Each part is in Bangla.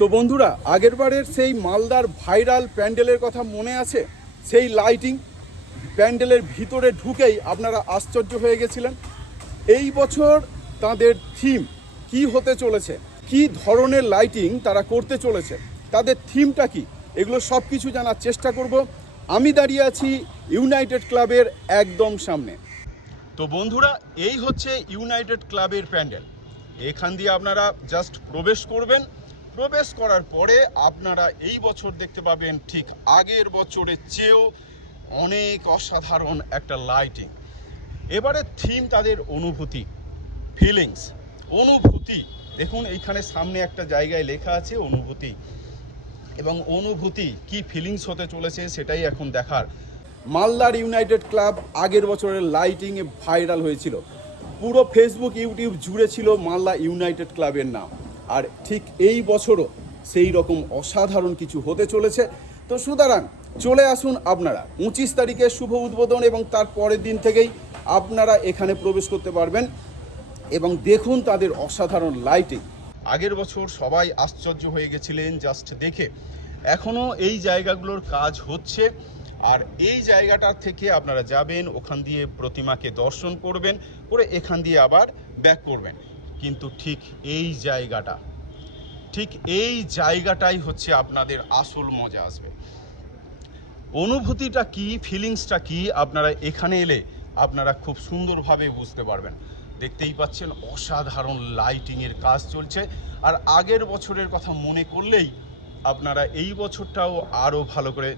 তো বন্ধুরা, আগেরবারের সেই মালদার ভাইরাল প্যান্ডেলের কথা মনে আছে? সেই লাইটিং প্যান্ডেলের ভিতরে ঢুকেই আপনারা আশ্চর্য হয়ে গেছিলেন। এই বছর তাদের থিম কি হতে চলেছে, কি ধরনের লাইটিং তারা করতে চলেছে, তাদের থিমটা কি, এগুলো সব কিছু জানার চেষ্টা করব। আমি দাঁড়িয়ে আছি ইউনাইটেড ক্লাবের একদম সামনে। তো বন্ধুরা, এই হচ্ছে ইউনাইটেড ক্লাবের প্যান্ডেল। এখান দিয়ে আপনারা জাস্ট প্রবেশ করবেন। প্রবেশ করার পরে আপনারা এই বছর দেখতে পাবেন ঠিক আগের বছরের চেয়েও অনেক অসাধারণ একটা লাইটিং। এবারে থিম তাদের অনুভূতি, ফিলিংস, অনুভূতি। দেখুন এইখানে সামনে একটা জায়গায় লেখা আছে অনুভূতি, এবং অনুভূতি কি ফিলিংস হতে চলেছে সেটাই এখন দেখার। মালদার ইউনাইটেড ক্লাব আগের বছরের লাইটিংয়ে ভাইরাল হয়েছিল, পুরো ফেসবুক ইউটিউব জুড়ে ছিল মালদা ইউনাইটেড ক্লাবের নাম। আর ঠিক এই বছরও সেই রকম অসাধারণ কিছু হতে চলেছে। তো সুতরাং চলে আসুন আপনারা 25 তারিখে শুভ উদ্বোধন, এবং তার পরের দিন থেকেই আপনারা এখানে প্রবেশ করতে পারবেন এবং দেখুন তাদের অসাধারণ লাইটিং। আগের বছর সবাই আশ্চর্য হয়ে গেছিলেন জাস্ট দেখে। এখনও এই জায়গাগুলোর কাজ হচ্ছে, আর এই জায়গাটার থেকে আপনারা যাবেন, ওখান দিয়ে প্রতিমাকে দর্শন করবেন, করে এখান দিয়ে আবার ব্যাক করবেন। কিন্তু ঠিক এই জায়গাটাই হচ্ছে আপনাদের আসল মজা আসবে। অনুভূতিটা কি, ফিলিংসটা কি, আপনারা এখানে এলে আপনারা খুব সুন্দরভাবে বুঝতে পারবেন। দেখতেই পাচ্ছেন অসাধারণ লাইটিংয়ের কাজ চলছে, আর আগের বছরের কথা মনে করলেই আপনারা এই বছরটাও আরও ভালো করে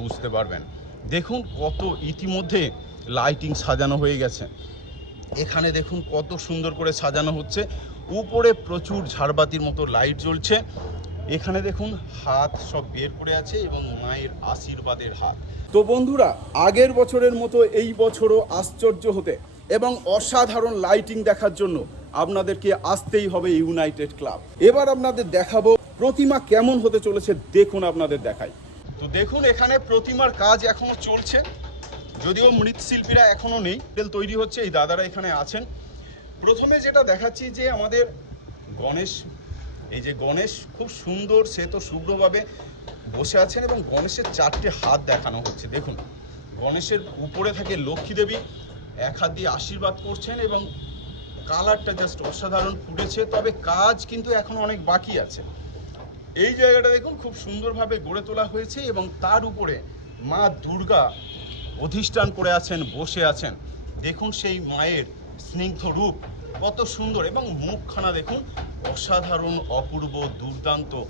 বুঝতে পারবেন। দেখুন কত ইতিমধ্যে লাইটিং সাজানো হয়ে গেছে। এখানে দেখুন কত সুন্দর করে সাজানো হচ্ছে, উপরে প্রচুর ঝাড়বাতির মতো লাইট জ্বলছে। এখানে দেখুন হাত সব বের করে আছে, এবং মায়ের আশীর্বাদের হাত। তো বন্ধুরা, আগের বছরের মতো এই বছরও আশ্চর্য হতে এবং অসাধারণ লাইটিং দেখার জন্য আপনাদেরকে আসতেই হবে ইউনাইটেড ক্লাব। এবার আপনাদের দেখাবো প্রতিমা কেমন হতে চলেছে, দেখুন আপনাদের দেখাই। তো দেখুন এখানে প্রতিমার কাজ এখনো চলছে, যদিও মৃৎশিল্পীরা এখনো নেই, তৈরি হচ্ছে। এই দাদারা এখানে আছেন। প্রথমে যেটা দেখাচ্ছি যে আমাদের গণেশ, এই যে গণেশ খুব সুন্দর, সে তো শুভ্রভাবে বসে আছেন, এবং গণেশের 4টে হাত দেখানো হচ্ছে। দেখুন গণেশের উপরে থাকে লক্ষ্মী দেবী, এক হাত দিয়ে আশীর্বাদ করছেন, এবং কালারটা জাস্ট অসাধারণ ফুটেছে। তবে কাজ কিন্তু এখন অনেক বাকি আছে। এই জায়গাটা দেখুন খুব সুন্দরভাবে গড়ে তোলা হয়েছে, এবং তার উপরে মা দুর্গা অধিষ্ঠান করে আছেন, বসে আছেন। দেখুন সেই মায়ের স্নিগ্ধ রূপ কত সুন্দর, এবং মুখখানা দেখুন অসাধারণ, অপূর্ব, দুর্দান্ত।